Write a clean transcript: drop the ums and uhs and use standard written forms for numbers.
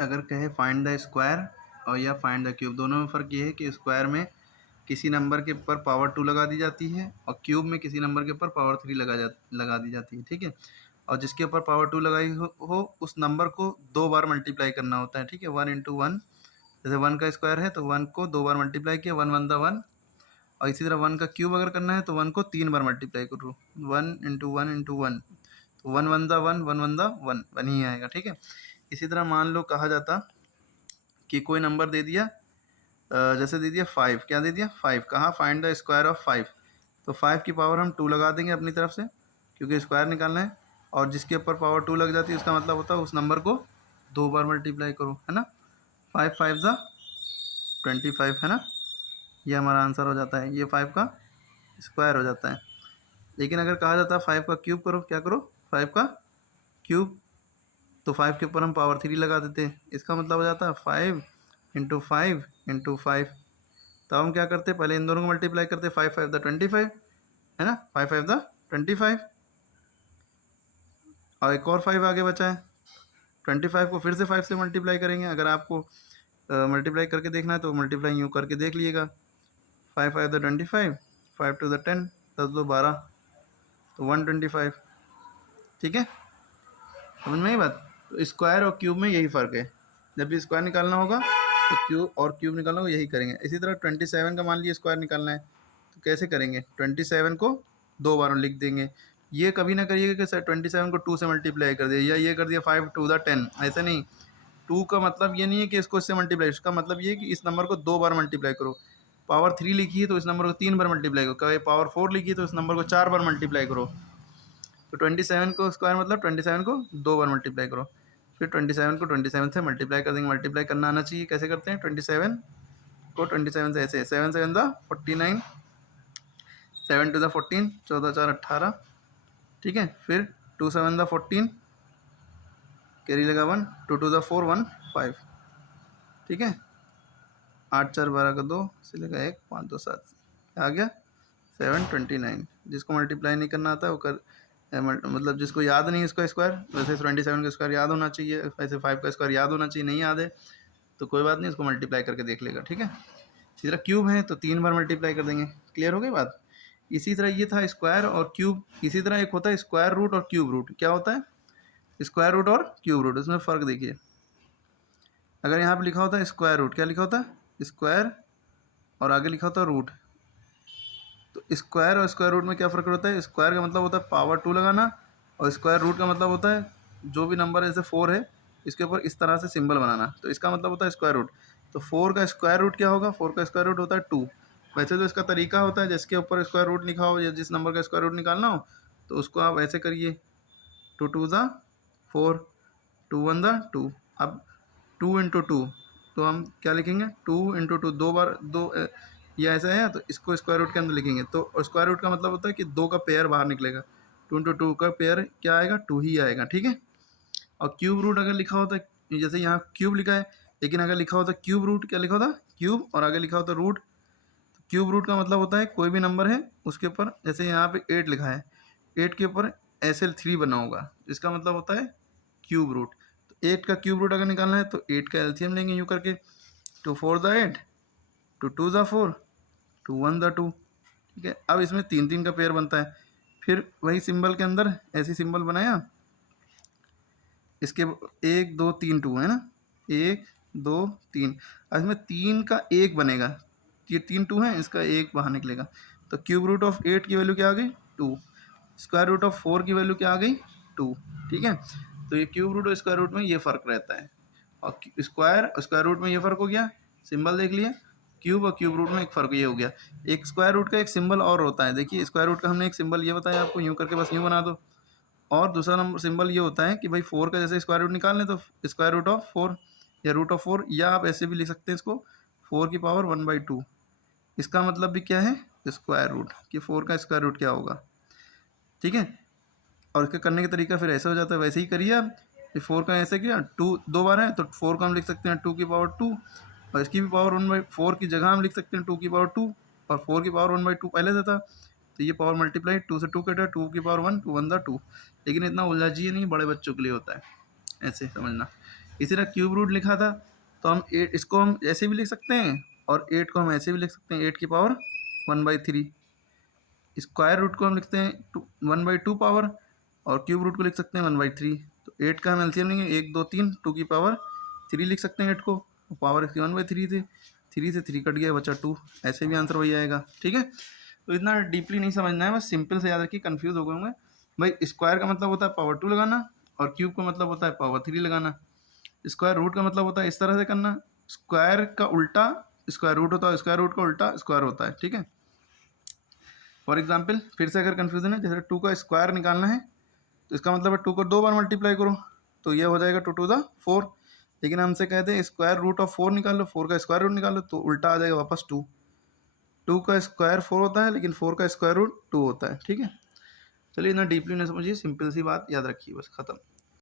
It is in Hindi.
अगर कहे फाइंड द स्क्वायर और या फाइंड द क्यूब, दोनों में फ़र्क ये है कि स्क्वायर में किसी नंबर के ऊपर पावर 2 लगा दी जाती है और क्यूब में किसी नंबर के ऊपर पावर 3 लगा दी जाती है, ठीक है। और जिसके ऊपर पावर 2 लगाई हो उस नंबर को 2 बार मल्टीप्लाई करना होता है, ठीक है। 1 इंटू 1, जैसे 1 का स्क्वायर है तो 1 को 2 बार मल्टीप्लाई किया, 1 1 द 1। और इसी तरह 1 का क्यूब अगर करना है तो 1 को 3 बार मल्टीप्लाई करो, 1 इंटू 1 इंटू 1, तो 1 1 द 1, 1 1 द 1, 1 ही आएगा, ठीक है। इसी तरह मान लो कहा जाता कि कोई नंबर दे दिया, जैसे दे दिया 5, क्या दे दिया 5, कहा फाइंड द स्क्वायर ऑफ 5, तो 5 की पावर हम 2 लगा देंगे अपनी तरफ से क्योंकि स्क्वायर निकालना है। और जिसके ऊपर पावर 2 लग जाती है उसका मतलब होता है उस नंबर को 2 बार मल्टीप्लाई करो, है ना। 5 5 द 25, है ना। ये हमारा आंसर हो जाता है, ये 5 का स्क्वायर हो जाता है। लेकिन अगर कहा जाता है 5 का क्यूब करो, क्या करो 5 का क्यूब, तो 5 के ऊपर हम पावर 3 लगा देते हैं, इसका मतलब हो जाता है 5 इंटू 5 इंटू 5। तो हम क्या करते हैं, पहले इन दोनों को मल्टीप्लाई करते, 5 5 द 25, है ना, 5 5 द 25। और एक और 5 आगे बचा है, 25 को फिर से 5 से मल्टीप्लाई करेंगे। अगर आपको मल्टीप्लाई करके देखना है तो मल्टीप्लाई यूँ करके देख लीजिएगा, 5 5 द 25, 5 2 द 10, 10 2 12, तो 125, ठीक है। समझ में आई बात। तो स्क्वायर और क्यूब में यही फ़र्क है, जब भी स्क्वायर निकालना होगा तो क्यूब और क्यूब निकालना होगा, यही करेंगे। इसी तरह 27 का मान लीजिए स्क्वायर निकालना है तो कैसे करेंगे, 27 को 2 बार लिख देंगे। ये कभी ना करिएगा कि सर 27 को 2 से मल्टीप्लाई कर दिया या ये कर दिया 5 2 द 10, ऐसा नहीं। 2 का मतलब ये नहीं है कि इसको इससे मल्टीप्लाई, इसका मतलब ये है कि इस नंबर को 2 बार मल्टीप्लाई करो। पावर 3 लिखी है तो इस नंबर को 3 बार मल्टीप्लाई करो, कभी पावर 4 लिखी है तो इस नंबर को 4 बार मल्टीप्लाई करो। तो 27 को स्क्वायर मतलब 27 को 2 बार मल्टीप्लाई करो, फिर 27 को 27 से मल्टीप्लाई कर देंगे। मल्टीप्लाई करना आना चाहिए, कैसे करते हैं, 27 को 27 से ऐसे, 7 7 द 49, 7 2 द 14, 14 4 18, ठीक है। फिर 2 7 द 14, कैरी लगा 1, 2 2 द 4 1 5, ठीक है। 8 4 12 का 2 से लगा 1, 5 2 7, आ गया 729। जिसको मल्टीप्लाई नहीं करना आता है वो कर मतलब जिसको याद नहीं है इसका स्क्वायर, वैसे 27 का स्क्वायर याद होना चाहिए, वैसे 5 का स्क्वायर याद होना चाहिए, नहीं याद है तो कोई बात नहीं, इसको मल्टीप्लाई करके देख लेगा, ठीक है। इसी तरह क्यूब है तो 3 बार मल्टीप्लाई कर देंगे, क्लियर हो गई बात। इसी तरह ये था स्क्वायर और क्यूब। इसी तरह एक होता है स्क्वायर रूट और क्यूब रूट। क्या होता है स्क्वायर रूट और क्यूब रूट, इसमें फ़र्क देखिए। अगर यहाँ पर लिखा होता है स्क्वायर रूट, क्या लिखा होता है स्क्वायर और आगे लिखा होता है रूट, तो स्क्वायर और स्क्वायर रूट में क्या फ़र्क होता है, स्क्वायर का मतलब होता है पावर 2 लगाना और स्क्वायर रूट का मतलब होता है जो भी नंबर जैसे 4 है इसके ऊपर इस तरह से सिंबल बनाना, तो इसका मतलब होता है स्क्वायर रूट। तो 4 का स्क्वायर रूट क्या होगा, 4 का स्क्वायर रूट होता है 2। वैसे तो इसका तरीका होता है जिसके ऊपर स्क्वायर रूट लिखा हो या जिस नंबर का स्क्वायर रूट निकालना हो तो उसको आप ऐसे करिए, 2 2 द 4, 2 1 द 2। अब 2 इंटू 2 तो हम क्या लिखेंगे, 2 इंटू 2, 2 बार 2, ये ऐसा है तो इसको स्क्वायर रूट के अंदर लिखेंगे। तो स्क्वायर रूट का मतलब होता है कि 2 का पेयर बाहर निकलेगा, 2 इंटू 2 का पेयर क्या आएगा, 2 ही आएगा, ठीक है। और क्यूब रूट अगर लिखा होता है, जैसे यहाँ क्यूब लिखा है लेकिन अगर लिखा होता क्यूब रूट, क्या लिखा होता क्यूब और आगे लिखा होता रूट, तो क्यूब रूट का मतलब होता है कोई भी नंबर है उसके ऊपर, जैसे यहाँ पे 8 लिखा है, 8 के ऊपर SL3 बना होगा, इसका मतलब होता है क्यूब रूट। तो 8 का क्यूब रूट अगर निकालना है तो 8 का LCM लेंगे यूँ करके, 2 4 द 8, 2 2 द 4, 2 1 द 2, ठीक है। अब इसमें 3 3 का पेयर बनता है, फिर वही सिंबल के अंदर ऐसी सिंबल बनाया, इसके 1 2 3 2 है ना, 1 2 3, अब इसमें 3 का 1 बनेगा, ये 3 2 है, इसका 1 बाहर निकलेगा। तो क्यूब रूट ऑफ 8 की वैल्यू क्या आ गई 2, स्क्वायर रूट ऑफ 4 की वैल्यू क्या आ गई 2, ठीक है। तो ये क्यूब रूट और स्क्वायर रूट में ये फ़र्क रहता है, और स्क्वायर और स्क्वायर रूट में ये फ़र्क हो गया, सिंबल देख लिया। क्यूब और क्यूब रूट में एक फ़र्क ये हो गया, एक स्क्वायर रूट का एक सिंबल और होता है, देखिए स्क्वायर रूट का हमने एक सिंबल ये बताया आपको, यूँ करके बस यूँ बना दो। और दूसरा नंबर सिंबल ये होता है कि भाई 4 का जैसे स्क्वायर रूट निकालने तो स्क्वायर रूट ऑफ 4 या रूट ऑफ 4, या आप ऐसे भी लिख सकते हैं इसको 4 की पावर 1/2। इसका मतलब भी क्या है स्क्वायर रूट, कि 4 का स्क्वायर रूट क्या होगा, ठीक है। और इसके करने का तरीका फिर ऐसे हो जाता है, वैसे ही करिए आप। 4 का ऐसे किया, 2 2 बार है तो 4 को हम लिख सकते हैं 2 की पावर 2, और इसकी भी पावर 1/4 की जगह हम लिख सकते हैं 2 की पावर 2, और 4 की पावर 1/2 पहले से था तो ये पावर मल्टीप्लाई 2 से 2 कटा, 2 की पावर 1, 2 1 द 2। लेकिन इतना उलझिए नहीं, बड़े बच्चों के लिए होता है, ऐसे समझना। इसी तरह क्यूब रूट लिखा था तो हम 8 इसको हम ऐसे भी लिख सकते हैं और 8 को हम ऐसे भी लिख सकते हैं 8 की पावर 1/3। स्क्वायर रूट को हम लिखते हैं 1/2 पावर और क्यूब रूट को लिख सकते हैं 1/3। तो 8 का हम एलसीएम लेंगे 1 2 3 2 की पावर 3 लिख सकते हैं 8 को, पावर इसकी 1/3 थे, 3 से 3 कट गया बचा 2, ऐसे भी आंसर वही आएगा। ठीक है, तो इतना डीपली नहीं समझना है, बस सिंपल से याद रखिए, कन्फ्यूज हो गए होंगे भाई। स्क्वायर का मतलब होता है पावर 2 लगाना और क्यूब का मतलब होता है पावर 3 लगाना। स्क्वायर रूट का मतलब होता है इस तरह से करना, स्क्वायर का उल्टा स्क्वायर रूट होता है, स्क्वायर रूट का उल्टा स्क्वायर होता है। ठीक है, फॉर एग्जाम्पल फिर से अगर कन्फ्यूजन है, जैसे 2 का स्क्वायर निकालना है तो इसका मतलब है 2 को 2 बार मल्टीप्लाई करो तो ये हो जाएगा 2 टू द 4। लेकिन हमसे कहते हैं स्क्वायर रूट ऑफ 4 निकाल लो, 4 का स्क्वायर रूट निकाल लो, तो उल्टा आ जाएगा वापस 2। 2 का स्क्वायर 4 होता है लेकिन 4 का स्क्वायर रूट 2 होता है। ठीक है, चलिए इतना डीपली ना समझिए, सिंपल सी बात याद रखिए, बस खत्म।